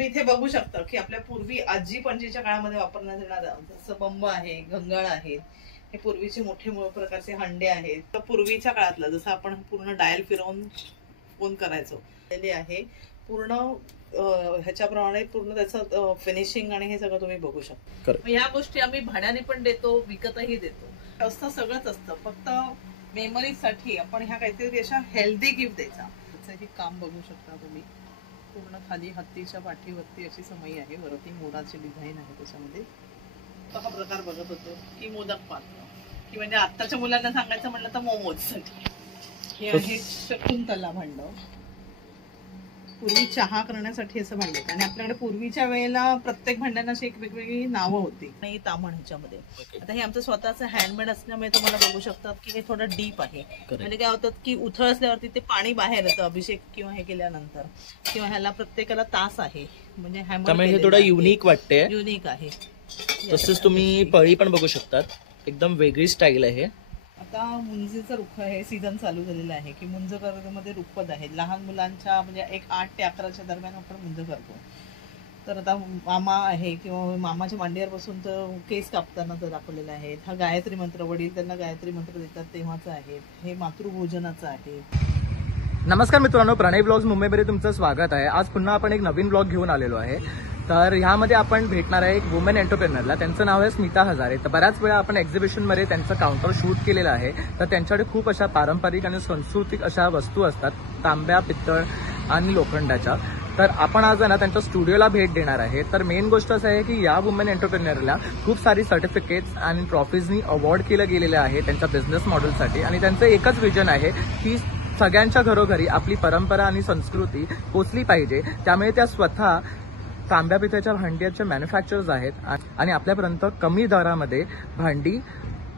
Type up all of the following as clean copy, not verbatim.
तुम्ही इथे बघू शकता की आपल्या पूर्वी आजी पणजीच्या काळामध्ये वापरण्यात येणारा जसं बंब आहे, घंगाळ आहेत, हे पूर्वीचे मोठे प्रकारचे हंडे आहेत. तर पूर्वीच्या काळातलं जसं आपण पूर्ण डायल फिरवून फोन करायचो ते आहे पूर्ण ह्याच्याप्रमाणे पूर्ण त्याचं फिनिशिंग आणि हे सगळं तुम्ही बघू शकता. ह्या गोष्टी आम्ही भाड्याने पण देतो, विकतही देतो. असं सगळंच असतं, फक्त मेमरीसाठी आपण ह्या काहीतरी अशा हेल्दी गिफ्ट द्यायचा. हे काम बघू शकता तुम्ही, पूर्ण खाली हत्तीच्या पाठीवरती अशी समई आहे, वरती मोराची डिझाईन आहे. त्याच्यामध्ये हा प्रकार बघत होतो की मोदक पात्र, की म्हणजे आत्ताच्या मुलांना सांगायचं म्हणलं तर मोमोज साठी. हे आहे शकुंतला भांड, पूर्वी चहा करण्यासाठी असं भांड. आणि आपल्याकडे पूर्वीच्या वेळेला प्रत्येक भांड्यांना अशी एक वेगवेगळी नावं होती. नाही तामण ह्याच्यामध्ये. आता हे आमचं स्वतःचं हँडमेड असल्यामुळे तुम्हाला बघू शकतात की हे थोडं डीप आहे. म्हणजे काय होतं की उथळ असल्यावरती ते पाणी बाहेर येतं अभिषेक किंवा हे केल्यानंतर, किंवा ह्याला प्रत्येकाला तास आहे. म्हणजे हे थोडं युनिक वाटते, युनिक आहे. तसंच तुम्ही पळी पण बघू शकतात, एकदम वेगळी स्टाईल आहे. आता मुंजीचं रुख हे सीझन चालू झालेलं आहे की मुंज मध्ये रुखवत आहेत लहान मुलांच्या, म्हणजे 8 ते 11च्या दरम्यान आपण मुंज करतो. तर आता मामा आहे किंवा मामाच्या मांडीवर बसून तर केस कापताना दाखवलेलं आहे. हा गायत्री मंत्र, वडील त्यांना गायत्री मंत्र देतात तेव्हाचं आहे. हे मातृभोजनाचं आहे. नमस्कार मित्रांनो, प्रणय ब्लॉग्स मुंबईमध्ये तुमचं स्वागत आहे. आज पुन्हा आपण एक नवीन ब्लॉग घेऊन आलेलो आहे. तर ह्यामध्ये आपण भेटणार आहे एक वुमेन एंटरप्रेनरला. त्यांचं नाव आहे स्मिता हजारे. तर बऱ्याच वेळा आपण एक्झिबिशनमध्ये त्यांचं काउंटर शूट केलेलं आहे. तर त्यांच्याकडे खूप अशा पारंपरिक आणि सांस्कृतिक अशा वस्तू असतात, तांब्या, पित्तळ आणि लोखंडाच्या. तर आपण आज ना त्यांच्या स्टुडिओला भेट देणार आहे. तर मेन गोष्ट असं आहे की या वुमेन एंटरप्रेनरला खूप सारी सर्टिफिकेट्स आणि ट्रॉफीजनी अवॉर्ड केलं गेलेलं आहे त्यांच्या बिझनेस मॉडेलसाठी. आणि त्यांचं एकच विजन आहे की सगळ्यांच्या घरोघरी आपली परंपरा आणि संस्कृती पोचली पाहिजे. त्यामुळे त्या स्वतः तांब्या पित्याच्या भांड्याचे मॅन्युफॅक्चरर्स आहेत आणि आपल्यापर्यंत कमी दरामध्ये भांडी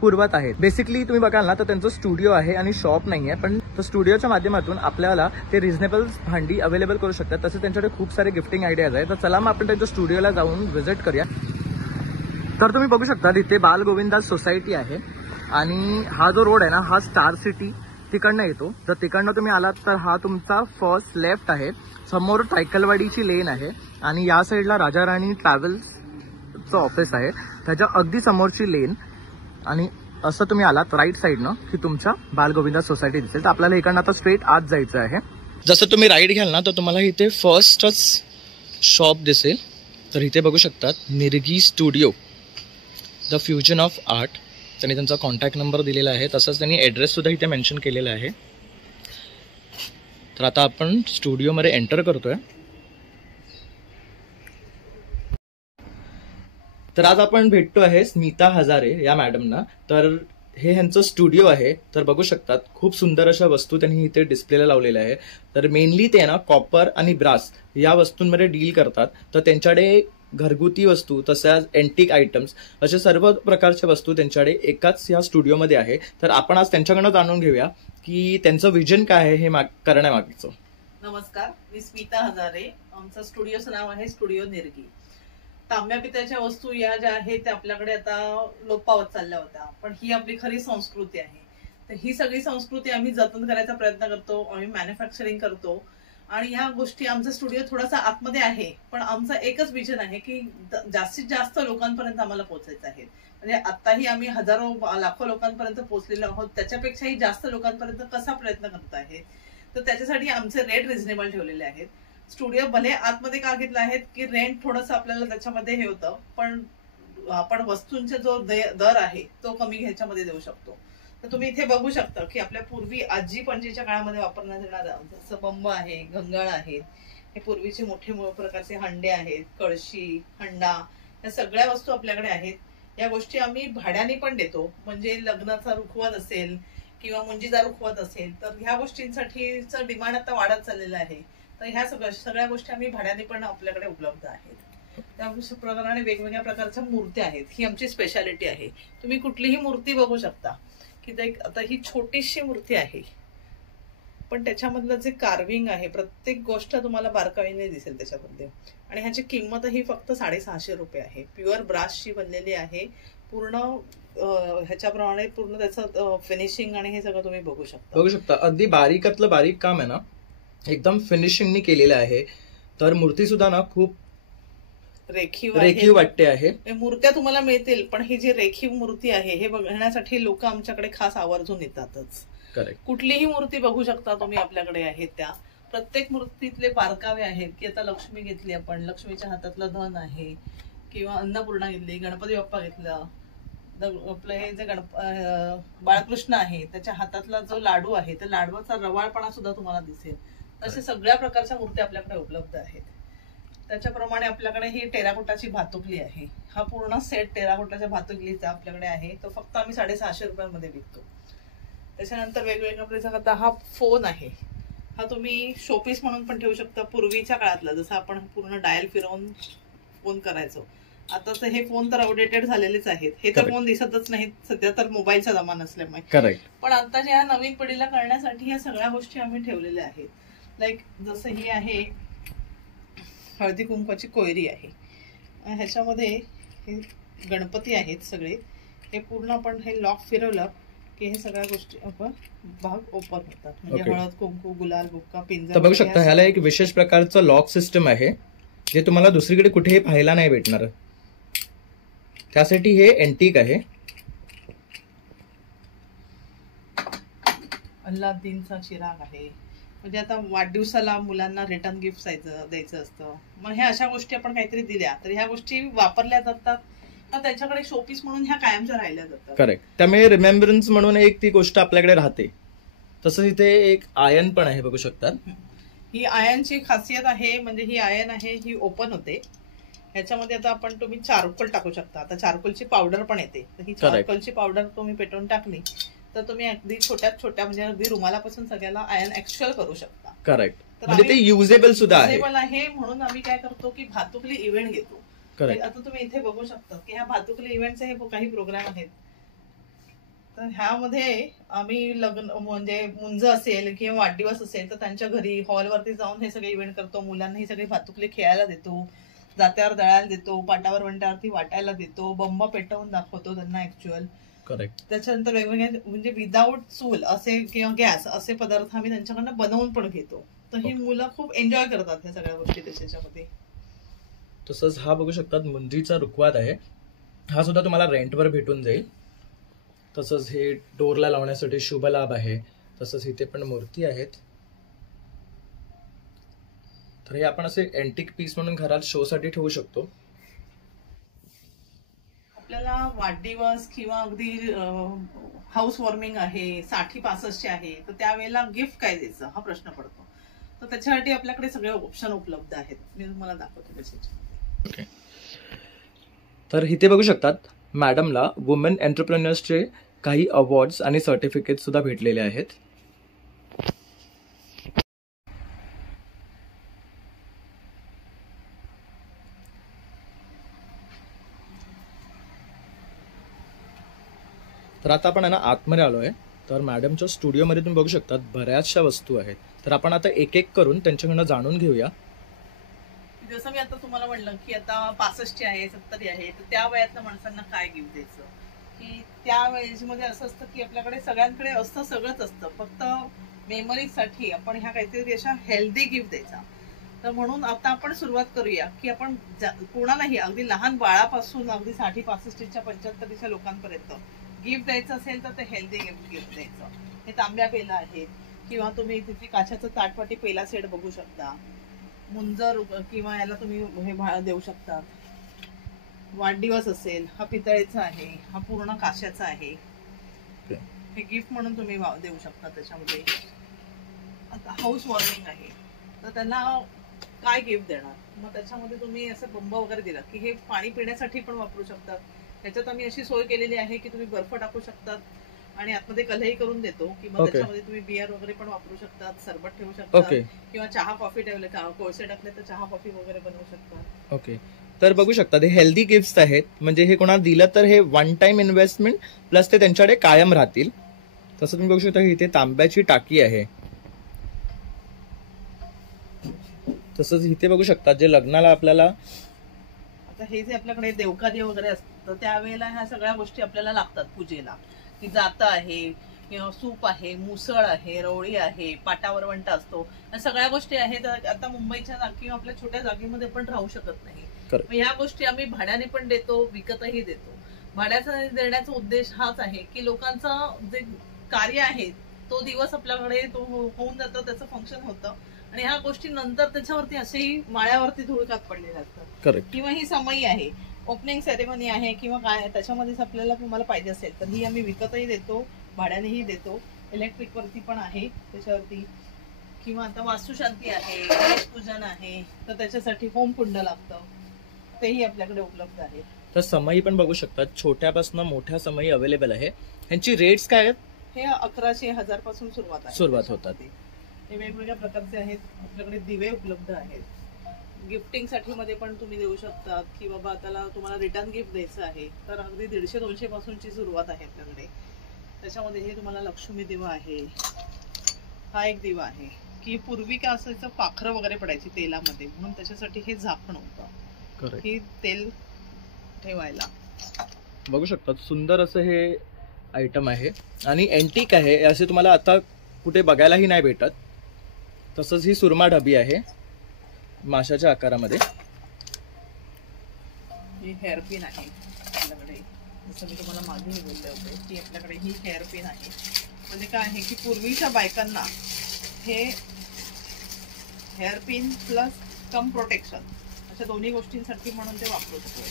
पुरवत आहेत. बेसिकली तुम्ही बघाल ना तर त्यांचं स्टुडिओ आहे आणि शॉप नाही आहे, पण तो स्टुडिओच्या माध्यमातून आपल्याला ते रिझनेबल भांडी अवेलेबल करू शकतात. तसेच त्यांच्याकडे खूप सारे गिफ्टिंग आयडियाज आहेत. तर चला मग आपण त्यांच्या स्टुडिओला जाऊन व्हिजिट करूया. तर तुम्ही बघू शकता तिथे बाल गोविंदास सोसायटी आहे आणि हा जो रोड आहे ना हा स्टार सिटी तिकडनं येतो. जर तिकडनं तुम्ही आलात तर हा तुमचा फर्स्ट लेफ्ट आहे. समोर टायकलवाडीची लेन आहे आणि या साईडला राजा राणी ट्रॅव्हल्सचं ऑफिस आहे, त्याच्या अगदी समोरची लेन. आणि असं तुम्ही आलात राईट साईडनं की तुमच्या बालगोविंदास सोसायटी दिसेल. तर आपल्याला इकडनं आता स्ट्रेट आत जायचं आहे. जसं तुम्ही राईट घ्याल ना तर तुम्हाला इथे फर्स्टच शॉप दिसेल. तर इथे बघू शकतात निर्गी studio, the fusion of art. त्यांनी त्यांचा कॉन्टॅक्ट नंबर दिलेला आहे, तसंच त्यांनी ॲड्रेस सुद्धा इथे मेन्शन केलेला आहे. तर आता आपण स्टुडिओमध्ये एंटर करतोय. तर आज आपण भेटतो आहे स्मिता हजारे या मॅडमना. तर हे ह्यांचं स्टुडिओ आहे. तर बघू शकतात खूप सुंदर अशा वस्तू त्यांनी इथे डिस्प्लेला लावलेल्या आहे. तर मेनली ते ना कॉपर आणि ब्रास या वस्तूंमध्ये डील करतात. तर त्यांच्याकडे घरगुती वस्तू तसंच एंटिक आयटम्स अशा सर्व प्रकारच्या वस्तू त्यांच्याकडे एकाच या स्टुडिओमध्ये आहे. तर आपण आज त्यांच्याकडनं जाणून घेऊया की त्यांचं विजन काय आहे हे करण्यामागचं. नमस्कार, मी स्मिता हजारे. आमचं स्टुडिओचं नाव आहे स्टुडिओ निर्गी. तांब्या पित्याच्या वस्तू या ज्या आहेत त्या आपल्याकडे आता लोप पावत चालल्या होत्या, पण ही आपली खरी संस्कृती आहे. तर ही सगळी संस्कृती आम्ही जतन करायचा प्रयत्न करतो, आम्ही मॅन्युफॅक्चरिंग करतो. आणि ह्या गोष्टी आमचा स्टुडिओ थोडासा आतमध्ये आहे, पण आमचं एकच विजन आहे की जास्तीत जास्त लोकांपर्यंत आम्हाला पोहोचायचं आहे. म्हणजे आताही आम्ही हजारो लाखो लोकांपर्यंत पोहोचलेलो आहोत, त्याच्यापेक्षाही जास्त लोकांपर्यंत कसा प्रयत्न करत आहे. तर त्याच्यासाठी आमचे रेट रिझनेबल ठेवलेले आहेत. स्टुडिओ भले आतमध्ये का घेतला आहे की रेंट थोडंसं आपल्याला त्याच्यामध्ये हे होतं, पण आपण वस्तूंचा जो दर आहे तो कमी ह्याच्यामध्ये देऊ शकतो. तर तुम्ही इथे बघू शकता की आपल्या पूर्वी आजी पणजीच्या काळामध्ये वापरण्यात येणारा जसं बंब आहे, घंगाळ आहेत, हे पूर्वीचे मोठे प्रकारचे हंडे आहेत, कळशी, हंडा, या सगळ्या वस्तू आपल्याकडे आहेत. या गोष्टी आम्ही भाड्याने पण देतो. म्हणजे लग्नाचा रुखवत असेल किंवा मुंजीचा रुखवत असेल तर ह्या गोष्टींसाठीचं डिमांड आता वाढत चाललेलं आहे. तर ह्या सगळ्या गोष्टी आम्ही भाड्याने पण आपल्याकडे उपलब्ध आहेत. त्या प्रकाराने वेगवेगळ्या प्रकारच्या मूर्त्या आहेत, ही आमची स्पेशालिटी आहे. तुम्ही कुठलीही मूर्ती बघू शकता की आता ही छोटीशी मूर्ती आहे, पण त्याच्यामधलं जे कार्विंग आहे प्रत्येक गोष्ट तुम्हाला बारकाईने दिसेल त्याच्यामध्ये. आणि ह्याची किंमतही फक्त 650 रुपये आहे. प्युअर ब्रासची बनलेली आहे. पूर्ण ह्याच्याप्रमाणे पूर्ण त्याचं फिनिशिंग आणि हे सगळं तुम्ही बघू शकता. अगदी बारीकातलं बारीक काम आहे ना, एकदम फिनिशिंगनी केलेलं आहे. तर मूर्ती सुद्धा ना खूप रेखीव रेखीव वाटते आहे. मूर्त्या तुम्हाला मिळतील, पण ही जी रेखीव मूर्ती आहे हे बघण्यासाठी लोक आमच्याकडे खास आवर्जून येतातच. करेक्ट. कुठलीही मूर्ती बघू शकता तुम्ही, आपल्याकडे आहेत त्या. प्रत्येक मूर्तीतले बारकावे आहेत की आता लक्ष्मी घेतली आपण, लक्ष्मीच्या हातातलं धन आहे, किंवा अन्नपूर्णा घेतली, गणपती बाप्पा घेतलं, आपलं हे जे बाळकृष्ण आहे त्याच्या हातातला जो लाडू आहे त्या लाडवाचा रवाळपणा सुद्धा तुम्हाला दिसेल. अशा सगळ्या प्रकारच्या मूर्त्या आपल्याकडे उपलब्ध आहेत. त्याच्याप्रमाणे आपल्याकडे ही टेराकोटाची भातुकली आहे. हा पूर्ण सेट टेराकोटाच्या भातुकलीचा आपल्याकडे आहे. तो फक्त आम्ही 650 रुपयांमध्ये विकतो. त्याच्यानंतर वेगवेगळ्या प्रकारचा हा फोन आहे. हा तुम्ही शोपीस म्हणून पण ठेवू शकता. पूर्वीच्या काळातला जसं आपण पूर्ण डायल फिरवून फोन करायचो, आताच हे फोन तर आउटडेटेड झालेलेच आहेत. हे तर फोन दिसतच नाहीत सध्या, तर मोबाईलचा जमाना असल्यामुळे. करेक्ट. पण आताच्या ह्या नवीन पिढीला कळण्यासाठी या सगळ्या गोष्टी आम्ही ठेवलेल्या आहेत. लाईक जसं ही आहे हळदी कुंकवाची कोयरी आहे. ह्याच्यामध्ये हे गणपती आहेत सगळे. हे पूर्ण आपण हे लॉक फिरवलं की हे सगळ्या गोष्टी आपण भाग ओपन होतात. म्हणजे हळद कुंकू, गुलाल, बुक्का, पिंजर. बघू शकता ह्याला एक विशेष प्रकारचं लॉक सिस्टम आहे जे तुम्हाला दुसरीकडे कुठेही पाहायला नाही भेटणार. त्यासाठी हे एंटिक आहे. अल्लादीनचा चिराग आहे. म्हणजे आता वाढदिवसाला मुलांना रिटर्न गिफ्ट द्यायचं असतं, मग ह्या अशा गोष्टी आपण काहीतरी दिल्या तर ह्या गोष्टी वापरल्या जातात, तर त्यांच्याकडे शोपीस म्हणून ह्या कायमच्या राहिल्या जातात. करेक्ट. त्यामुळे रिमेंबरन्स म्हणून एक ती गोष्ट आपल्याकडे राहते. तसंच इथे एक आयन पण आहे, बघू शकतात. ही आयनची खासियत आहे, म्हणजे ही आयन आहे ही ओपन होते. ह्याच्यामध्ये आता आपण तुम्ही चारकोल टाकू शकता. आता चारकोलची पावडर पण येते, तर ही चारकोलची पावडर तुम्ही पेटवून टाकली तर तुम्ही अगदी छोट्या म्हणजे अगदी रुमालापासून सगळ्याला आयन ऍक्च्युअल करू शकता. करेक्ट. म्हणजे ते युजेबल सुद्धा आहे. म्हणून आम्ही काय करतो की भातुकली इव्हेंट घेतो. आता तुम्ही इथे बघू शकता की ह्या भातुकली इव्हेंटचे हे काही प्रोग्राम आहेत. तर ह्यामध्ये आम्ही लग्न म्हणजे मुंज असेल किंवा वाढदिवस असेल तर त्यांच्या घरी हॉलवरती जाऊन हे सगळे इव्हेंट करतो. मुलांना ही सगळी भातुकली खेळायला देतो, जात्यावर दळायला देतो, पाटावर वंट्यावरती वाटायला देतो, बंब पेटवून दाखवतो त्यांना ऍक्च्युअल. करेक्ट. त्याच्यानंतर वेगवेगळे म्हणजे विदाऊट चूल असे किंवा गॅस असे पदार्थ आम्ही त्यांच्याकडनं बनवून पण घेतो. तर ही मुलं खूप एन्जॉय करतात ह्या सगळ्या गोष्टी त्याच्यामध्ये. तसंच हा बघू शकतात मुंजीचा रुखवात आहे. हा सुद्धा तुम्हाला रेंटवर भेटून जाईल. तसंच हे डोरला लावण्यासाठी शुभ लाभ आहे. तसंच इथे पण मूर्ती आहेत. तर हे आपण असे एंटिक पीस म्हणून घरात शो साठी ठेवू शकतो. आपल्याला वाढदिवस किंवा अगदी हाऊस वॉर्मिंग आहे, 60-65 आहे, तर त्यावेळेला गिफ्ट काय द्यायचं हा प्रश्न पडतो. तर त्याच्यासाठी आपल्याकडे सगळे ऑप्शन उपलब्ध आहेत. मी तुम्हाला दाखवते त्याच्यामध्ये. ओके. तर इथे बघू शकतात मॅडमला वुमेन एंटरप्रेन्युअर्सचे काही अवॉर्ड्स आणि सर्टिफिकेट सुद्धा भेटलेले आहेत. तर आता आपण ना आतमध्ये आलोय. तर मॅडमच्या स्टुडिओमध्ये तुम्ही बघू शकतात बऱ्याचशा वस्तू आहेत. तर आपण आता एक एक करून त्यांच्याकडनं जाणून घेऊया. जसं मी आता तुम्हाला म्हणलं की आता 65 आहे, 70 आहे, तर त्या वयातल्या माणसांना काय गिफ्ट द्यायचं, की त्या वेळेमध्ये असं असतं की आपल्याकडे सगळ्यांकडे असतं, सगळंच असतं, फक्त मेमरीसाठी आपण ह्या काहीतरी अशा हेल्दी गिफ्ट द्यायचा. तर म्हणून आता आपण सुरुवात करूया की आपण कोणालाही अगदी लहान बाळापासून अगदी 60-65च्या 75च्या लोकांपर्यंत गिफ्ट द्यायचं असेल तर ते हेल्दी गिफ्ट द्यायचं. हे तांब्या पेला आहेत, किंवा तुम्ही तिथे काचेचं ताटपाटी पेला सेट बघू शकता. मुंजर किंवा याला तुम्ही हे देऊ शकता. वाढदिवस असेल, हा पितळेचा आहे, हा पूर्ण काशाचा आहे. हे गिफ्ट म्हणून तुम्ही देऊ शकता. त्याच्यामध्ये आता हाऊस वॉर्मिंग आहे तर त्यांना काय गिफ्ट देणार, मग त्याच्यामध्ये तुम्ही असं बंब वगैरे दिला की हे पाणी पिण्यासाठी पण वापरू शकतात. त्याच्यात आम्ही अशी सोय केलेली आहे की तुम्ही बर्फ टाकू शकतात आणि आतमध्ये कलही करून देतो, किंवा त्याच्यामध्ये तुम्ही बियर वगैरे पण वापरू शकतात, सरबत ठेवू शकतात, किंवा चहा कॉफी ठेवले, कोळसे टाकले तर चहा कॉफी वगैरे बनवू शकतात. ओके. तर बघू शकता हे हेल्दी गिफ्ट आहेत. म्हणजे हे कोणाला दिलं तर हे वन टाइम इन्व्हेस्टमेंट प्लस ते त्यांच्याकडे कायम राहतील. तसं तुम्ही बघू शकता इथे तांब्याची टाकी आहे. तसंच इथे बघू शकता जे लग्नाला आपल्याला आता हे जे आपल्याकडे देवकार्य वगैरे असतं त्यावेळेला ह्या सगळ्या गोष्टी आपल्याला लागतात पूजेला. की जातं आहे, सूप आहे, मुसळ आहे, रवळी आहे, पाटावर वंटा असतो, या सगळ्या गोष्टी आहेत. आता मुंबईच्या किंवा आपल्या छोट्या जागेमध्ये पण राहू शकत नाही. Correct. मग ह्या गोष्टी आम्ही भाड्याने पण देतो, विकतही देतो. भाड्याचा देण्याचा उद्देश हाच आहे की लोकांचं जे कार्य आहे तो दिवस आपल्याकडे तो होऊन जातो, त्याचं फंक्शन होतं आणि ह्या गोष्टी नंतर त्याच्यावरती असेही माळ्यावरती धुळकात पडलेले असतात. करेक्ट. किंवा ही समयी आहे, ओपनिंग सेरेमनी आहे किंवा काय त्याच्यामध्येच आपल्याला तुम्हाला पाहिजे असेल तर ही आम्ही विकतही देतो, भाड्यानेही देतो. इलेक्ट्रिक वरती पण आहे त्याच्यावरती. किंवा आता वास्तुशांती आहे, गणेश पूजन आहे तर त्याच्यासाठी होम कुंड लागतं, तेही आपल्याकडे उपलब्ध आहे. तर समई पण बघू शकतात, छोट्यापासून मोठ्या समई अवेलेबल आहे. ह्यांची रेट्स काय आहेत? हे 1100-1000 पासून सुरुवात होतात. हे वेगवेगळ्या प्रकारचे आहेत. आपल्याकडे दिवे उपलब्ध आहेत. गिफ्टिंग साठी मध्ये पण तुम्ही देऊ शकतात की बाबा त्याला तुम्हाला रिटर्न गिफ्ट द्यायचं आहे तर अगदी 150-200 पासूनची सुरुवात आहे आपल्याकडे. त्याच्यामध्ये हे तुम्हाला लक्ष्मी दिवा आहे. हा एक दिवा आहे की पूर्वी काय असायचं, पाखरं वगैरे पडायची तेलामध्ये, म्हणून त्याच्यासाठी हे झाकण होतं की तेल ठेवायला. बघू शकतात सुंदर असं हे आयटम आहे आणि एंटिक आहे, असे तुम्हाला आता कुठे बघायलाही नाही भेटत. तसंच ही सुरमा ढबी आहे माशाच्या आकारामध्ये. ही हेअरपिन आहे आपल्याकडे, जसं मी तुम्हाला मागेही बोलले होते की आपल्याकडे ही हेअरपिन आहे. म्हणजे काय आहे की पूर्वीच्या बायकांना हे हेअरपिन प्लस कम प्रोटेक्शन अशा दोन्ही गोष्टींसाठी म्हणून ते वापरू शकतो.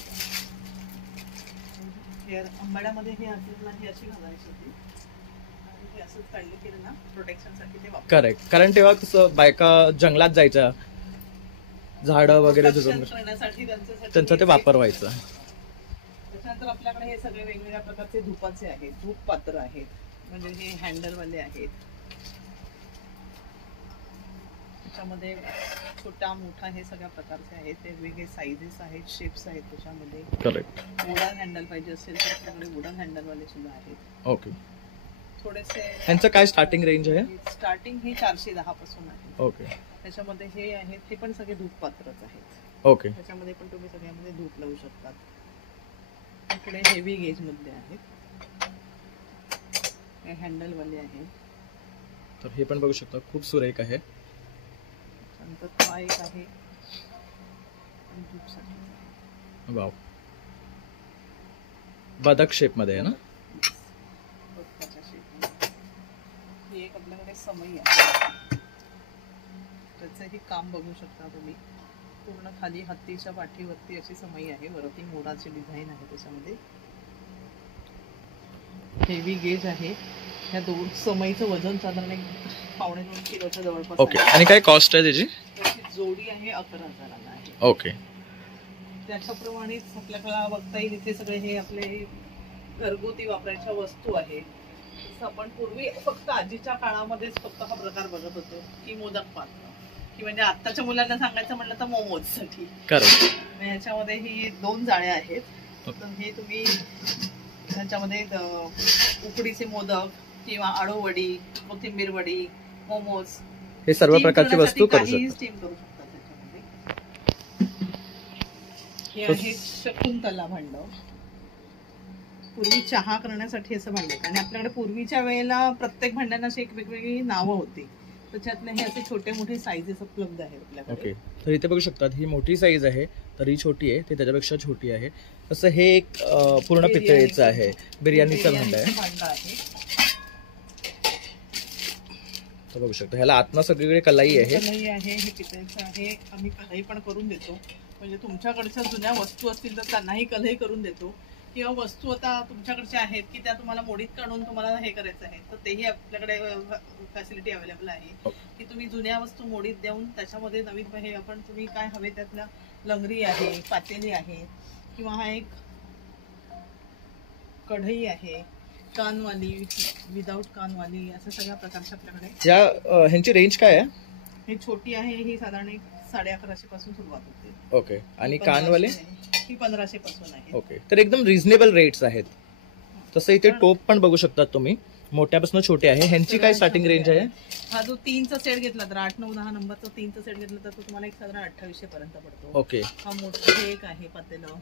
हेअर अंबाड्यामध्ये हे ही अशी घालायची होती आणि हे असंच काढलं केलं ना प्रोटेक्शनसाठी ते वापरू. करेक्ट. कारण तेव्हा कसं बायका जंगलात जायच्या, झाडं वगैरे करण्यासाठी त्यांचा ते वापर व्हायचा. त्याच्यानंतर आपल्याकडे हे सगळे वेगवेगळ्या प्रकारचे धूपाचे आहेत, धूप पात्र आहेत, म्हणजे हे हँडलवाले आहेत. त्याच्यामध्ये छोटा मोठा हे सगळ्या प्रकारचे आहेत, वेगवेगळे साईजेस आहेत, शेप्स आहेत त्याच्यामध्ये. करेक्ट. वुडन हँडल पाहिजे असेल तर आपल्याकडे वुडन हँडलवाले सुद्धा आहेत. ओके. थोडेसे त्यांचं काय स्टार्टिंग रेंज आहे? स्टार्टिंग ही 410 पासून आहे. ओके. त्याच्यामध्ये हे आहेत, हे पण सगळे धूप पात्रच आहेत. ओके. त्याच्यामध्ये पण तुम्ही सगळ्यामध्ये धूप लावू शकतात. इकडे हेवी गेज मधले आहेत, हे हँडलवाले आहेत. तर हे पण बघू शकता, खूप सुरेख आहे. नंतर हा एक आहे, वाव, बदक शेप मध्ये आहे ना. ही एक आपल्याकडे समई आहे, त्याचंही काम बघू शकता तुम्ही. पूर्ण खाली हत्तीच्या पाठीवरती अशी समई आहे, वरती मोराची डिझाईन आहे त्याच्यामध्ये. हेवी गेज आहे. ह्या दोन समईचं वजन साधारण 1.5-2 किलोच्या जवळपास. ओके. आणि काय कॉस्ट आहे त्याची? त्याची जोडी आहे 11,000 आहे. ओके. त्याच्याप्रमाणेच आपल्याला बघता येईल इथे सगळे हे आपले घरगुती वापरायच्या वस्तू आहेत. जसं आपण पूर्वी फक्त आजीच्या काळामध्येच फक्त हा प्रकार बघत होतो की मोदक पात्र, की म्हणजे आत्ताच्या मुलांना सांगायचं म्हटलं तर मोमोज साठी. करेक्ट. ह्याच्यामध्ये ही 2 जाळ्या आहेत. तर हे तुम्ही ह्याच्यामध्ये उकडीचे मोदक किंवा आळू वडी, कोथिंबीर वडी, मोमोज हे सर्व प्रकारची वस्तू करू शकता. स्टीम करू शकता त्याच्यामध्ये. हे आहे शकुंतला भांड. पूर्वी चहा करण्यासाठी असं भांड आहे आणि आपल्याकडे पूर्वीच्या वेळेला प्रत्येक भांड्यांना अशी एक वेगवेगळी नावं होती. त्याच्यातले हे असे छोटे मोठे साईजेस उपलब्ध आहेत आपल्याकडे. ओके. तर इथे बघू शकतात ही मोठी साईज आहे, तर ही छोटी आहे, ते त्याच्यापेक्षा छोटी आहे. तसं हे एक पूर्ण पितळेचं आहे, बिर्याणीचं भांड आहे. तर बघू शकता ह्याला आतनं सगळीकडे कलाई आहे. कलाई आहे, हे पितळेचं आहे. आम्ही कढई पण करून देतो, म्हणजे तुमच्याकडच्या जुन्या वस्तू असतील तर त्यांनाही कढई करून देतो. किंवा वस्तू आता तुमच्याकडच्या आहेत की त्या तुम्हाला मोडीत काढून तुम्हाला हे करायचं आहे तर तेही आपल्याकडे फॅसिलिटी अवेलेबल आहे की तुम्ही जुन्या वस्तू मोडीत देऊन त्याच्यामध्ये नवीन हे आपण तुम्ही काय हवे त्यातल्या लंगरी आहे, पातेली आहे किंवा हा एक कढई आहे, कानवाली, विदाऊट कानवाली, असं सगळ्या प्रकारच्या आपल्याकडे. या ह्यांची रेंज काय आहे? ही छोटी आहे, ही साधारण 1150 पासून सुरुवात होते. ओके. आणि कानवाले ही 1500 पासून आहे. ओके. तर एकदम रिझनेबल रेट्स आहेत. तसं इथे टोप पण बघू शकतात तुम्ही, मोठ्यापासून छोटे आहे. ह्यांची काय स्टार्टिंग रेंज आहे? हा जो 3चा सेट घेतला तर 8, 9, 10 नंबरचा 3चा सेट घेतला तर तो तुम्हाला एक साधारण 2800 पर्यंत पडतो. ओके. हा मोठा एक आहे पातेलं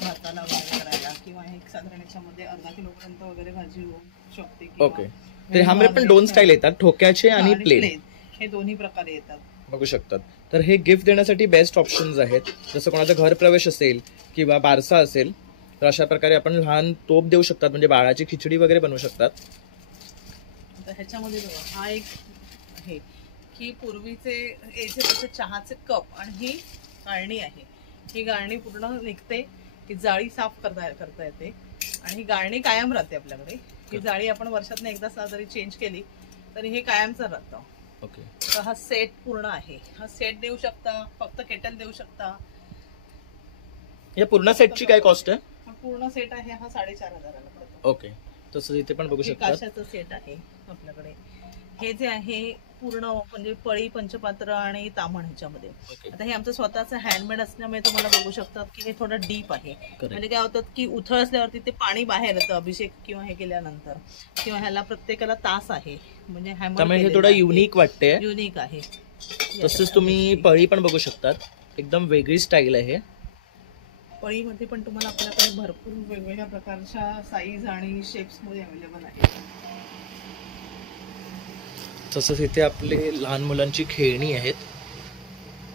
भाताला वगैरे करायला, किंवा एक साधारण याच्यामध्ये अर्धा किलो पर्यंत वगैरे भाजी होऊ शकते. ओके. तर ह्यामध्ये पण 2 स्टाईल येतात, ठोक्याचे आणि प्लेन. हे दोन्ही प्रकारे येतात. बघू शकतात तर हे गिफ्ट देण्यासाठी बेस्ट ऑप्शन्स आहेत. जसं कोणाचा घरप्रवेश असेल किंवा बारसा असेल तर अशा प्रकारे आपण लहान तोप देऊ शकतात, म्हणजे बाळाची खिचडी वगैरे बनवू शकतात. आता ह्याच्यामध्ये बघा हा एक आहे की पूर्वीचे याचे तसे चहाचे कप आणि ही गाळणी आहे. ही गाळणी पूर्ण निघते, ही जाळी साफ करता येते आणि ही गाळणी कायम राहते आपल्याकडे. ही जाळी आपण वर्षातून एकदा जरी चेंज केली तरी हे कायमचं राहतं. ओके. तर हा सेट पूर्ण आहे. हा सेट देऊ शकता, फक्त केटल देऊ शकता. या पूर्ण सेटची काय कॉस्ट आहे? हा पूर्ण सेट आहे हा 4,500 पडतो. ओके. तसं इथे पण बघू हे शकता. काशाचं सेट आहे आपल्याकडे. हे जे आहे पूर्ण म्हणजे पळी, पंचपात्र आणि तामण ह्याच्यामध्ये. आता हे आमचं स्वतःचं हँडमेड असल्यामुळे तुम्हाला बघू शकतात की हे थोडं डीप आहे. म्हणजे काय होतं की उथळ असल्यावरती ते पाणी बाहेर येतं अभिषेक किंवा हे केल्यानंतर, किंवा ह्याला प्रत्येकाला तास आहे. म्हणजे त्यामुळे हे थोडं युनिक वाटते. युनिक आहे. तसंच तुम्ही पळी पण बघू शकतात, एकदम वेगळी स्टाईल आहे. पळीमध्ये पण तुम्हाला आपल्याकडे भरपूर वेगवेगळ्या प्रकारच्या साईज आणि शेप्स मध्ये अवेलेबल आहे. तसंच इथे आपले लहान मुलांची खेळणी आहेत,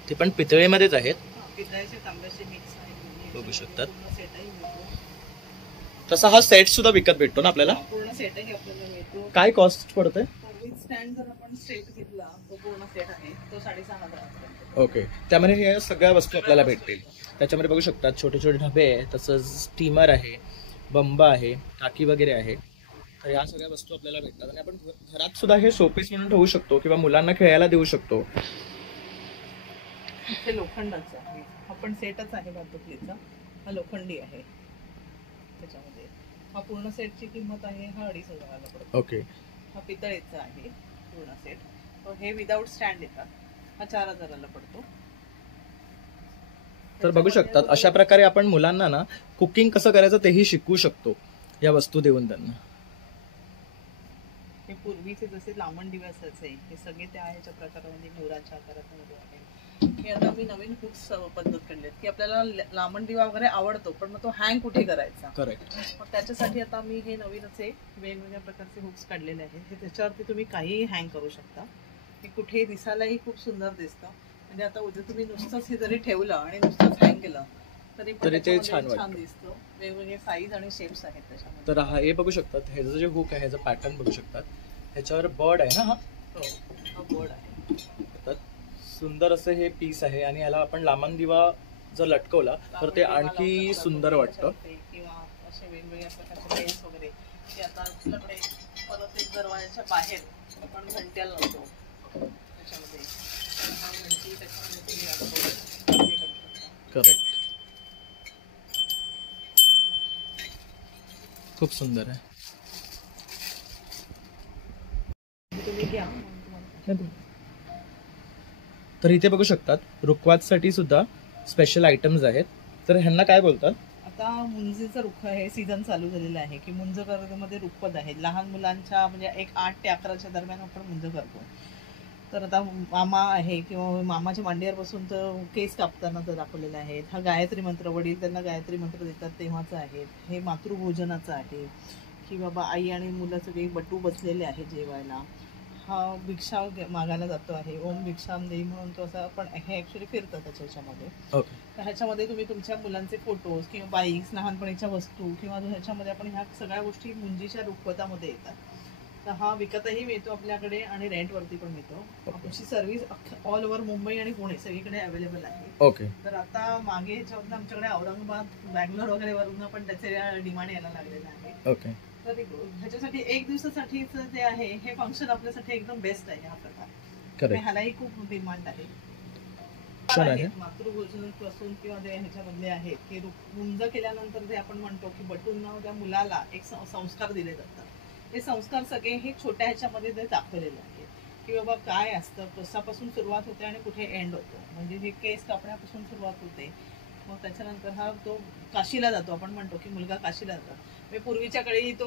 ते पण पितळेमध्येच आहेत. पितळेचे तांब्याचे मिक्स आहे, बघू शकतात. सेटही मिळतो. तसा हा सेट सुद्धा विकत भेटतो ना आपल्याला? पूर्ण सेटही आपल्याला मिळतो. काय कॉस्ट पडतोय? विथ स्टँड जर आपण सेट घेतला तो पूर्ण सेट आहे तो 6,500. ओके. त्यामध्ये हे सगळ्या वस्तू आपल्याला भेटतील. त्याच्यामध्ये बघू शकतात छोटे छोटे डबे आहे, तसंच स्टीमर आहे, बंब आहे, टाकी वगैरे आहे. तर या सगळ्या वस्तू आपल्याला भेटतात आणि आपण घरात सुद्धा हे शोपीस म्हणून ठेवू शकतो किंवा मुलांना खेळायला देऊ शकतो. हे लोखंडाचं आहे. हा पण सेटच आहे भातुकलीचा. हा लोखंडी आहे. त्याच्यामध्ये हा पूर्ण सेटची किंमत आहे हा 2,500 पडतो. ओके. हा पितळेचा आहे पूर्ण सेट. हे विदाऊट स्टँड येतात. हा 4,000 पडतो. तर बघू शकतात अशा प्रकारे आपण मुलांना ना कुकिंग कसं करायचं तेही शिकवू शकतो या वस्तू देऊन त्यांना. हे पूर्वीचे जसे लांबण दिवे असायचे हे सगळे त्या ह्याच्या प्रकारामध्ये मोराच्या आकारामध्ये आहे. हे आता मी नवीन हुक्स पद्धत काढली की आपल्याला लांबण दिवा वगैरे आवडतो पण मग तो हँग कुठे करायचा. करेक्ट. मग त्याच्यासाठी आता मी हे नवीन असे वेगवेगळ्या प्रकारचे हुक्स काढलेले आहेत. हे त्याच्यावरती तुम्ही काहीही हँग करू शकता. हे कुठेही दिसायलाही खूप सुंदर दिसतं. म्हणजे आता उद्या तुम्ही नुसतंच हे जरी ठेवलं आणि नुसतंच हँग केलं तरी ते छान दिसतं. वेगवेगळे साईज आणि शेप्स आहेत त्याच्यामध्ये. तर हा हे बघू शकतात, ह्याचं जे हुक आहे ह्याचं पॅटर्न बघू शकतात. ह्याच्यावर बर्ड आहे ना. हा बर्ड आहे. सुंदर असं हे पीस आहे आणि याला आपण लांबण दिवा जर लटकवला तर ते आणखी सुंदर वाटतं. किंवा असे वेगवेगळ्या प्रकारचे लेस वगैरे ते आता आपल्याकडे परत एक दरवाजाच्या बाहेर आपण घंट्याला लावतो त्याच्यामध्ये. करेक्ट. खूप सुंदर आहे. तुम्ही घ्या. तर इथे बघू शकतात रुखवातसाठी सुद्धा स्पेशल आयटम्स आहेत. तर ह्यांना काय बोलतात? आता मुंजीचं रुख हे सीझन चालू झालेलं आहे की मुंज मध्ये रुखवत आहेत. लहान मुलांच्या म्हणजे 8 ते 11च्या दरम्यान आपण मुंज करतो. तर आता मामा आहे किंवा मामाच्या मांडीवर बसून तर केस कापताना तर दाखवलेले आहेत. हा गायत्री मंत्र, वडील त्यांना गायत्री मंत्र देतात तेव्हाचं आहे. हे मातृभोजनाचं आहे की बाबा आई आणि मुलं सगळे बटू बसलेले आहेत जेवायला. हा भिक्षा मागायला जातो आहे. ओम भिक्षाम देई म्हणून तो असं पण हे ऍक्च्युली फिरतं त्याच्यामध्ये. तर ह्याच्यामध्ये तुम्ही तुमच्या मुलांचे फोटोज किंवा बाईक्स, लहानपणीच्या वस्तू किंवा ह्याच्यामध्ये आपण ह्या सगळ्या गोष्टी मुंजीच्या रुखवतामध्ये येतात. तर हा विकतही मिळतो आपल्याकडे आणि रेंटवरती पण मिळतो. आमची सर्व्हिस ऑल ओव्हर मुंबई आणि पुणे सगळीकडे अवेलेबल आहे. ओके. तर आता मागे ह्याच्यावर आमच्याकडे औरंगाबाद, बँगलोर वगैरे वरून पण त्याचे डिमांड यायला लागलेलं आहे. ओके. तर ह्याच्यासाठी 1 दिवसासाठीच जे आहे हे फंक्शन आपल्यासाठी एकदम बेस्ट आहे हा प्रकार. ह्यालाही खूप डिमांड आहे. मातृभोजन पासून किंवा जे ह्याच्यामधले आहेत की मुंज केल्यानंतर जे आपण म्हणतो की बटूंना त्या मुलाला एक संस्कार दिले जातात. हे संस्कार सगळे हे छोट्या ह्याच्यामध्ये ते दाखवलेले आहेत की बाबा काय असतं, कसापासून सुरुवात होते आणि कुठे एंड होतो. म्हणजे हे केस कापण्यापासून सुरुवात होते. मग त्याच्यानंतर हा तो काशीला जातो. आपण म्हणतो की मुलगा काशीला जातो. पूर्वीच्या काळी तो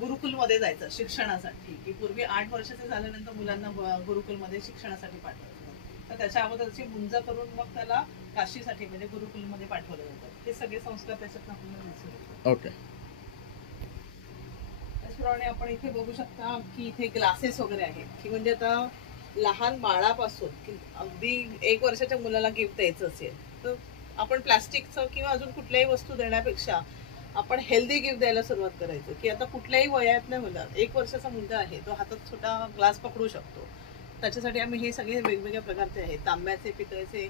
गुरुकुलमध्ये जायचा शिक्षणासाठी की पूर्वी 8 वर्षाचे झाल्यानंतर मुलांना गुरुकुलमध्ये शिक्षणासाठी पाठवायचं. तर त्याच्या अगोदरची मुंज करून मग त्याला काशीसाठी म्हणजे गुरुकुलमध्ये पाठवलं जातं. हे सगळे संस्कार त्याच्यात आपल्याला दिसून येतात. ओके. त्याचप्रमाणे आपण इथे बघू शकता की इथे ग्लासेस वगैरे आहेत की म्हणजे आता लहान बाळापासून अगदी 1 वर्षाच्या मुलाला गिफ्ट द्यायचं असेल तर आपण प्लास्टिकचं किंवा अजून कुठल्याही वस्तू देण्यापेक्षा आपण हेल्दी गिफ्ट द्यायला सुरुवात करायचं. की आता कुठल्याही वयातल्या मुला 1 वर्षाचा मुलगा आहे तो हातात छोटा ग्लास पकडू शकतो. त्याच्यासाठी आम्ही हे सगळे वेगवेगळ्या प्रकारचे आहेत, तांब्याचे पितळेचे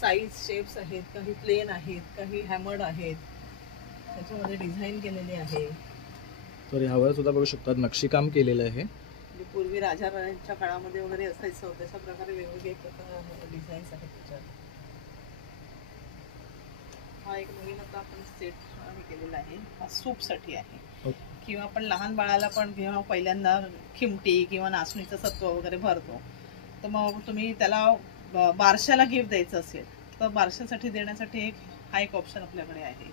साईज शेप्स आहेत, काही प्लेन आहेत, काही हॅमर्ड आहेत, त्याच्यामध्ये डिझाईन केलेले आहे. तर ह्यावर सुद्धा बघू शकतात नक्षीकाम केलेलं आहे. म्हणजे पूर्वी राजा राण्यांच्या काळामध्ये वगैरे असायचं तशा प्रकारे वेगवेगळे प्रकार डिझाईन्स आहेत त्याच्यात. हा एक नवीन आता आपण सेट केलेला आहे, हा सूपसाठी आहे. किंवा आपण लहान बाळाला पण जेव्हा पहिल्यांदा खिमटी किंवा नाचणीचं सत्व वगैरे भरतो तर मग तुम्ही त्याला बारशाला गिफ्ट द्यायचं असेल तर बारशासाठी देण्यासाठी हा एक ऑप्शन आपल्याकडे आहे.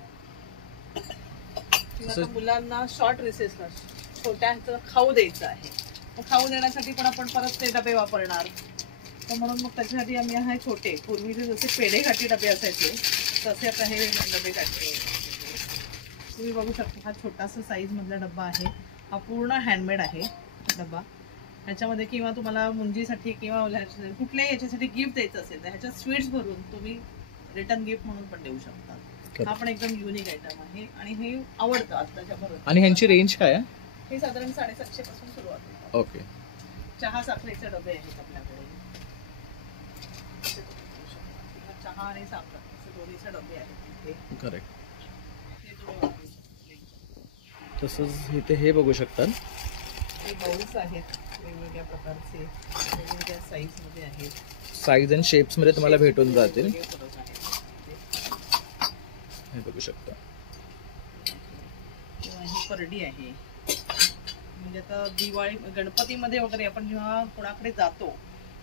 किंवा मुलांना शॉर्ट रिसेसला छोट्या खाऊ द्यायचं आहे, मग खाऊ देण्यासाठी पण आपण परत ते डबे वापरणार. तर म्हणून मग त्याच्यासाठी आम्ही हा छोटे पूर्वीचे जसे पेढे काठी डबे असायचे तसे आता हे डबे काढले. तुम्ही बघू शकता हा छोटासा साईज मधला डब्बा आहे. हा पूर्ण हँडमेड आहे डब्बा. ह्याच्यामध्ये किंवा तुम्हाला मुंजीसाठी किंवा कुठल्याही याच्यासाठी गिफ्ट द्यायचं असेल तर ह्याच्यात स्वीट्स भरून तुम्ही रिटर्न गिफ्ट म्हणून पण देऊ शकता. हा पण एकदम युनिक आयटम आहे आणि हे आवडतं आताच्या बरोबर. आणि ह्यांची रेंज काय आहे? हे साधारण 750 पासून सुरुवात होते. ओके. चहा साखरेचे डबे आहेत आपल्याकडे. चहा आणि साखर असे दोन्हीचे डबे आहेत इथे. करेक्ट. तसंच इथे हे बघू शकतात, हे बाउल्स आहेत वेगवेगळ्या प्रकारचे, वेगवेगळ्या साईज मध्ये आहेत. साईज अँड शेप्स मध्ये तुम्हाला भेटून जातील. हे बघू शकता. ही परडी आहे. म्हणजे आता दिवाळी गणपतीमध्ये वगैरे आपण जेव्हा कोणाकडे जातो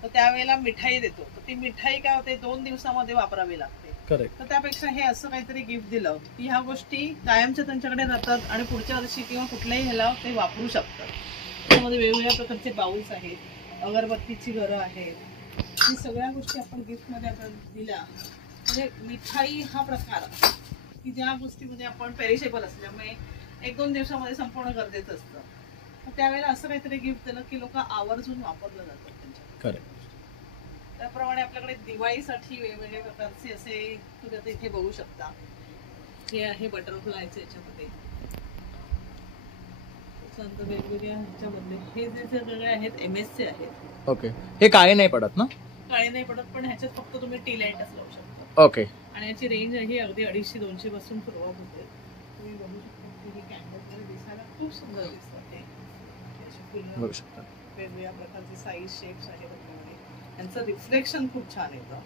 तर त्यावेळेला मिठाई देतो तर ती मिठाई काय होते 2 दिवसामध्ये वापरावी लागते. करेक्ट. तर त्यापेक्षा हे असं काहीतरी गिफ्ट दिलं की ह्या गोष्टी कायमच्या त्यांच्याकडे राहतात आणि पुढच्या वर्षी किंवा कुठल्याही ह्याला ते वापरू शकतात. त्यामध्ये वेगवेगळ्या प्रकारचे बाउल्स आहेत, अगरबत्तीची घरं आहेत. ही सगळ्या गोष्टी आपण गिफ्टमध्ये आपण दिल्या म्हणजे मिठाई हा प्रकार की ज्या गोष्टीमध्ये आपण पेरिशेबल असल्यामुळे 1-2 दिवसामध्ये संपूर्ण गरजेचं असतं. तर त्यावेळेला असं काहीतरी गिफ्ट दिलं की लोक आवर्जून वापरलं जातात त्यांच्या. करेक्ट. त्याप्रमाणे आपल्याकडे दिवाळीसाठी वेगवेगळ्या प्रकारचे असे तुम्ही आता इथे बघू शकता. हे आहे बटरफ्लायचे याच्यामध्ये. त्याच्यानंतर वेगवेगळ्या ह्याच्यामधले हे जे सगळे आहेत MS चे आहेत. ओके. हे काळे नाही पडत ना? काळे नाही पडत पण ह्याच्यात फक्त तुम्ही टी लाईटच लावू शकता. ओके. आणि याची रेंज आहे अगदी 250-200 पासून सुरुवात होते. तुम्ही बघू शकता की ही कॅन्डल दिसायला खूप सुंदर दिसतात. ते बघू शकता वेगवेगळ्या प्रकारचे साईज शेप्स आहेत आपल्याकडे. यांचं रिफ्लेक्शन खूप छान येतं.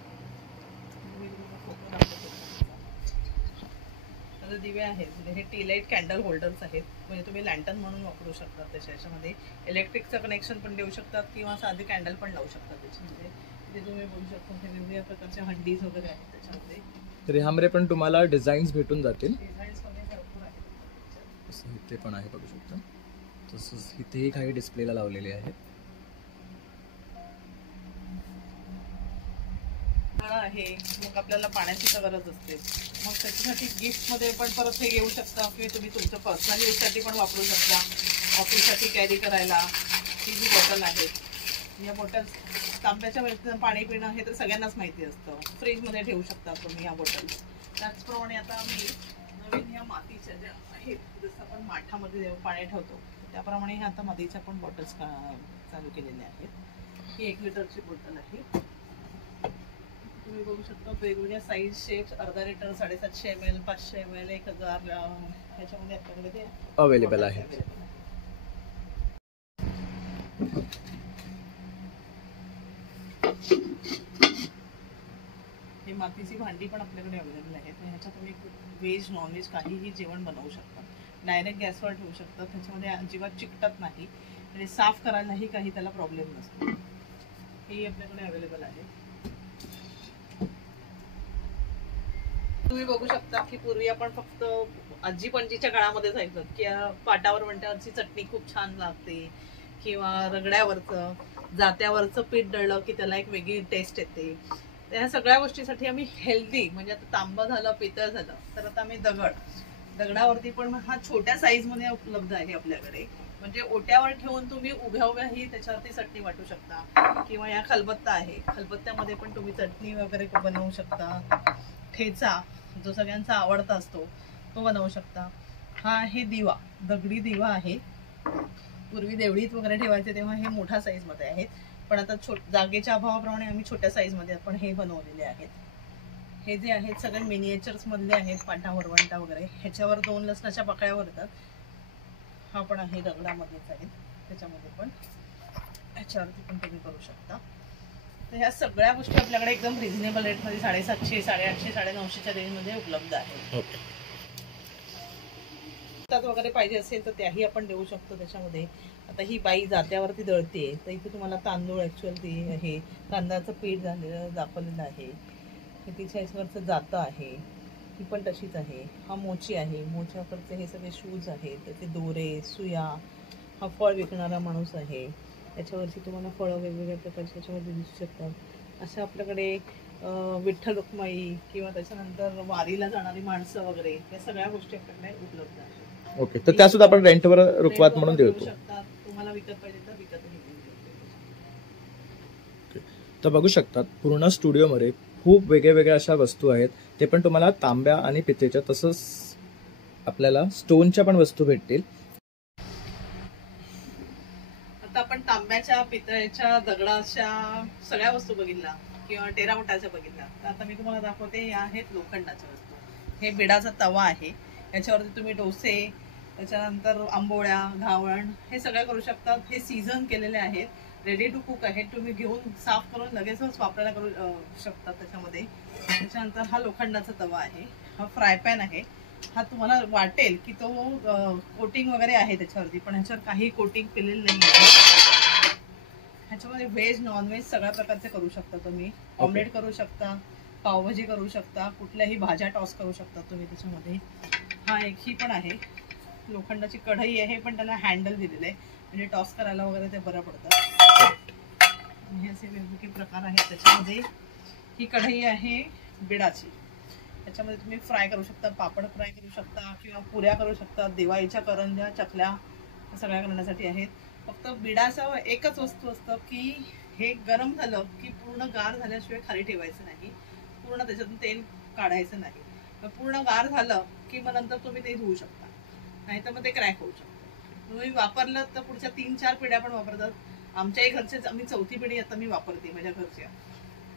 दिवे आहेत म्हणजे हे टी लाईट कॅन्डल होल्डर्स आहेत. म्हणजे तुम्ही लॅन्टर्न म्हणून वापरू शकता. त्याच्यामध्ये इलेक्ट्रिकचं कनेक्शन पण देऊ शकतात किंवा साधे कॅन्डल पण लावू शकतात त्याच्यामध्ये. तिथे तुम्ही बघू शकता हे वेगवेगळ्या प्रकारच्या हंडीज वगैरे आहेत त्याच्यामध्ये. तर ह्यामध्ये पण तुम्हाला डिझाईन्स भेटून जातील. डिझाईन्स मध्ये भरपूर आहेत. इथे पण आहे बघू शकता. तसंच इथेही काही डिस्प्लेला लावलेले आहेत. आहे मग आपल्याला पाण्याची तर गरज असते. मग त्याच्यासाठी गिफ्टमध्ये पण परत हे घेऊ शकता किंवा तुम्ही तुमचं पर्सनल यूजसाठी पण वापरू शकता. ऑफिससाठी कॅरी करायला ही जी बॉटल आहे. या बॉटल तांब्याच्या वेळेत पाणी पिणं हे तर सगळ्यांनाच माहिती असतं. फ्रीजमध्ये ठेवू शकता तुम्ही ह्या बॉटल. त्याचप्रमाणे आता आम्ही नवीन ह्या मातीच्या ज्या आहेत जसं आपण माठामध्ये पाणी ठेवतो त्याप्रमाणे ह्या आता मातीच्या पण बॉटल्स चालू केलेल्या आहेत. ही 1 लिटरची बॉटल आहे. तुम्ही बघू शकता वेगवेगळ्या size shapes 1/2 litre 750 ml 500 ml 1000 ह्याच्यामध्ये आपल्याकडे ते अवेलेबल आहे. हे मातीची भांडी पण आपल्याकडे अवेलेबल आहेत. ह्याच्यात तुम्ही व्हेज नॉनव्हेज काहीही जेवण बनवू शकता. डायरेक्ट गॅसवर ठेवू शकता. त्याच्यामध्ये अजिबात चिकटत नाही म्हणजे साफ करायलाही काही त्याला प्रॉब्लेम नसतो. हे आपल्याकडे अवेलेबल आहे. तुम्ही बघू शकता की पूर्वी आपण फक्त आजी पणजीच्या काळामध्ये जायचं की पाटावर वंट्यावरची चटणी खूप छान लागते किंवा रगड्यावरचं जात्यावरचं पीठ दळलं की त्याला एक वेगळी टेस्ट येते. त्या सगळ्या गोष्टीसाठी आम्ही हेल्दी म्हणजे आता तांबा झालं पितळ झालं तर आता आम्ही दगडावरती पण हा छोट्या साईज मध्ये उपलब्ध आहे आपल्याकडे. म्हणजे ओट्यावर ठेवून तुम्ही उभ्या उभ्याही त्याच्यावरती चटणी वाटू शकता, किंवा या खलबत्ता आहे, खलबत्त्यामध्ये पण तुम्ही चटणी वगैरे बनवू शकता. ठेचा जो सगळ्यांचा आवडता असतो तो बनवू शकता. हा आहे दिवा, दगडी दिवा आहे. पूर्वी देवळीत वगैरे ठेवायचे तेव्हा हे मोठ्या साईज मध्ये आहेत, पण आता जागेच्या अभावाप्रमाणे आम्ही छोट्या साईज मध्ये पण हे बनवलेले आहेत. हे जे आहेत सगळे मिनिएचर्स मधले आहेत, पाटा वरवंटा वगैरे. ह्याच्यावर 2 लसणाच्या पाकळ्या येतात. हा पण आहे दगडामध्येच आहे, त्याच्यामध्ये पण ह्याच्यावरती पण तुम्ही करू शकता. तर ह्या सगळ्या गोष्टी आपल्याकडे एकदम रिझनेबल रेटमध्ये 750, 850, 950च्या रेंजमध्ये उपलब्ध आहेत. वगैरे पाहिजे असेल तर त्याही आपण देऊ शकतो त्याच्यामध्ये. आता ही बाई जात्यावरती दळते, तर इथे तुम्हाला तांदूळ ऍक्च्युअली हे तांदळाचं पीठ झालेलं दाखवलेलं आहे. हे तिच्या ह्याच्यावरचं जातं आहे, ही पण तशीच आहे. हा मोची आहे, मोच्यावरचे हे सगळे शूज आहेत, त्याचे दोरे, सुया. हा फळ विकणारा माणूस आहे, त्याच्यावरची तुम्हाला फळं वेगवेगळ्या प्रकारची त्याच्यामध्ये दिसू शकतात. अशा आपल्याकडे विठ्ठल रुक्माई किंवा त्याच्यानंतर वारीला जाणारी माणसं वगैरे या सगळ्या गोष्टी आपल्याकडे उपलब्ध आहेत. ओके, तर त्या सुद्धा आपण रेंटवर रुपयात म्हणून देऊ शकतात. तुम्हाला विकत पाहिजे तर विकतही देऊ शकतो. तर बघू शकतात पूर्ण स्टुडिओमध्ये खूप वेगवेगळ्या अशा वस्तू आहेत. ते पण तुम्हाला तांब्या आणि पितळेच्या, तसंच आपल्याला स्टोनच्या पण वस्तू भेटतील. आता आपण तांब्याच्या, पितळेच्या, दगडाच्या सगळ्या वस्तू बघितल्या किंवा टेराकोटाच्या बघितल्या. तर आता मी तुम्हाला दाखवते या आहेत लोखंडाच्या वस्तू. हे बिडाचा तवा आहे, याच्यावरती तुम्ही डोसे, त्याच्यानंतर आंबोळ्या, घावण हे सगळं करू शकतात. हे सीझन केलेले आहेत, रेडी टू कुक आहेत. तुम्ही घेऊन साफ करून लगेचच वापरायला करू शकता त्याच्यामध्ये. त्याच्यानंतर हा लोखंडाचा तवा आहे. हा फ्राय पॅन आहे. हा तुम्हाला वाटेल की तो कोटिंग वगैरे आहे त्याच्यावरती, पण ह्याच्यावर काही कोटिंग केलेलं नाही आहे. ह्याच्यामध्ये व्हेज नॉनव्हेज सगळ्या प्रकारचे करू शकता तुम्ही. ऑमलेट करू शकता, पावभाजी करू शकता, कुठल्याही भाज्या टॉस करू शकता तुम्ही त्याच्यामध्ये. हा एक ही पण आहे लोखंडाची कढई आहे, पण त्याला हँडल दिलेलं आहे, म्हणजे टॉस करायला वगैरे ते बरं पडतं. हे असे वेगवेगळे प्रकार आहेत त्याच्यामध्ये. ही कढई आहे बिडाची, त्याच्यामध्ये तुम्ही फ्राय करू शकता, पापड फ्राय करू शकता किंवा पुऱ्या करू शकता. दिवाळीच्या करंज्या, चकल्या सगळ्या करण्यासाठी आहेत. फक्त बिडाचं एकच वस्तू असतं की हे गरम झालं की पूर्ण गार झाल्याशिवाय खाली ठेवायचं नाही, पूर्ण त्याच्यातून तेल काढायचं नाही. पूर्ण गार झालं की मग नंतर तुम्ही ते धुवू शकता, नाही तर मग ते क्रॅक होऊ शकतं. तुम्ही वापरलं तर पुढच्या 3-4 पिढ्या पण वापरतात. आमच्याही घरचे आम्ही 4थी पिढी आता मी वापरते माझ्या घरच्या.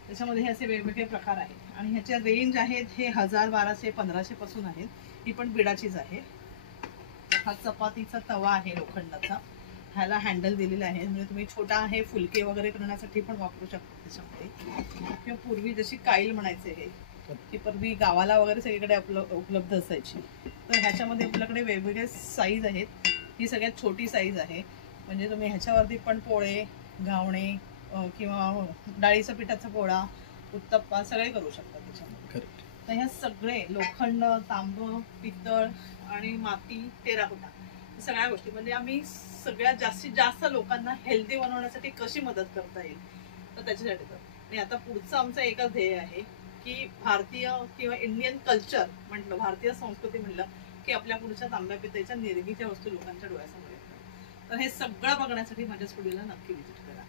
त्याच्यामध्ये हे असे वेगवेगळे प्रकार आहेत आणि ह्याच्या रेंज आहेत हे 1000, 1200, 1500 पासून आहेत. ही पण बिडाचीच आहे. हा चपातीचा तवा आहे लोखंडाचा, ह्याला हँडल दिलेला आहे, म्हणजे तुम्ही छोटा आहे फुलके वगैरे करण्यासाठी पण वापरू शकता त्याच्यामध्ये. किंवा पूर्वी जशी काईल म्हणायचे हे की पूर्वी गावाला वगैरे सगळीकडे उपलब्ध असायची. तर ह्याच्यामध्ये आपल्याकडे वेगवेगळे साईज आहेत. ही सगळ्यात छोटी साईज आहे, म्हणजे तुम्ही ह्याच्यावरती पण पोळे, घावणे किंवा डाळीचा पिठाचा पोळा, उत्तप्पा सगळे करू शकता त्याच्यामध्ये. तर ह्या सगळे लोखंड, तांब, पितळ आणि माती, टेराकोटा सगळ्या गोष्टी, म्हणजे आम्ही सगळ्यात जास्तीत जास्त लोकांना हेल्दी बनवण्यासाठी कशी मदत करता येईल तर त्याच्यासाठी करतो. आणि आता पुढचं आमचं एकच ध्येय आहे की भारतीय किंवा इंडियन कल्चर म्हटलं, भारतीय संस्कृती म्हटलं की आपल्या पुढच्या तांब्या पितळेच्या निर्मितीच्या वस्तू लोकांच्या डोळ्यासमोर येतात. तर हे सगळं बघण्यासाठी माझ्या स्टुडिओला नक्की व्हिजिट करा.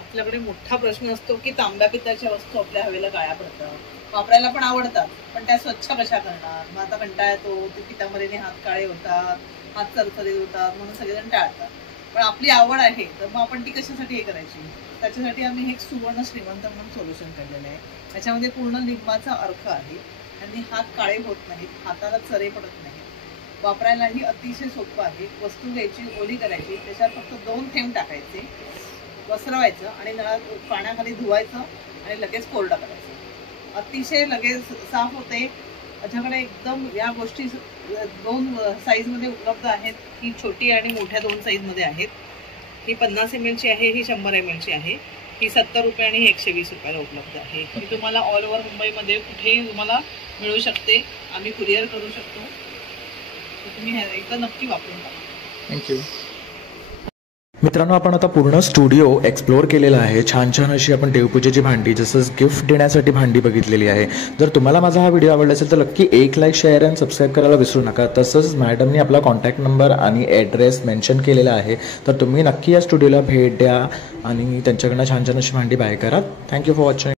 आपल्याकडे मोठा प्रश्न असतो की तांब्या पितळेच्या वस्तू आपल्या हवेला काळ्या पडतात, वापरायला पण आवडतात, पण त्या स्वच्छ कशा करणार. मग आता कंटाळा येतो, ते पितांबरीने हात काळे होतात, हात चरचरीत होतात, म्हणून सगळेजण टाळतात. पण आपली आवड आहे तर मग आपण ती कशासाठी हे करायची. त्याच्यासाठी आम्ही हे सुवर्ण श्रीमंत म्हणून सोल्युशन काढलेलं आहे. त्याच्यामध्ये पूर्ण लिंबाचा अर्क आहे आणि हात काळे होत नाहीत, हाताला चरे पडत नाहीत, वापरायलाही अतिशय सोपं आहे. वस्तू घ्यायची, ओली करायची, त्याच्यात फक्त 2 थेंब टाकायचे, वस्त्रवायचं आणि नळात पाण्याखाली धुवायचं आणि लगेच कोरडं करायचं. अतिशय लगेच साफ होते. माझ्याकडे एकदम या गोष्टी 2 साईजमध्ये उपलब्ध आहेत. ही छोटी आणि मोठ्या 2 साईजमध्ये आहेत. ही 50 ml ची आहे, ही 100 ml ची आहे. ही 70 रुपये आणि 120 रुपयाला उपलब्ध आहे. ही तुम्हाला ऑल ओव्हर मुंबईमध्ये कुठेही तुम्हाला मिळू शकते. आम्ही कुरिअर करू शकतो. तुम्ही एकदा नक्की वापरून टाका. थँक्यू. मित्रांनो, आपण आता पूर्ण स्टुडिओ एक्सप्लोअर केलेला आहे. छान छान अशी आपण देवपूजेची भांडी, जसं गिफ्ट देण्यासाठी भांडी बघितलेली आहे. जर तुम्हाला माझा हा व्हिडिओ आवडला असेल तर नक्की एक लाईक, शेअर आणि सबस्क्राईब करायला विसरू नका. तसंच मॅडमनी आपला कॉन्टॅक्ट नंबर आणि ॲड्रेस मेन्शन केलेला आहे, तर तुम्ही नक्की या स्टुडिओला भेट द्या आणि त्यांच्याकडनं छान छान अशी भांडी बाय करा. Thank you for watching.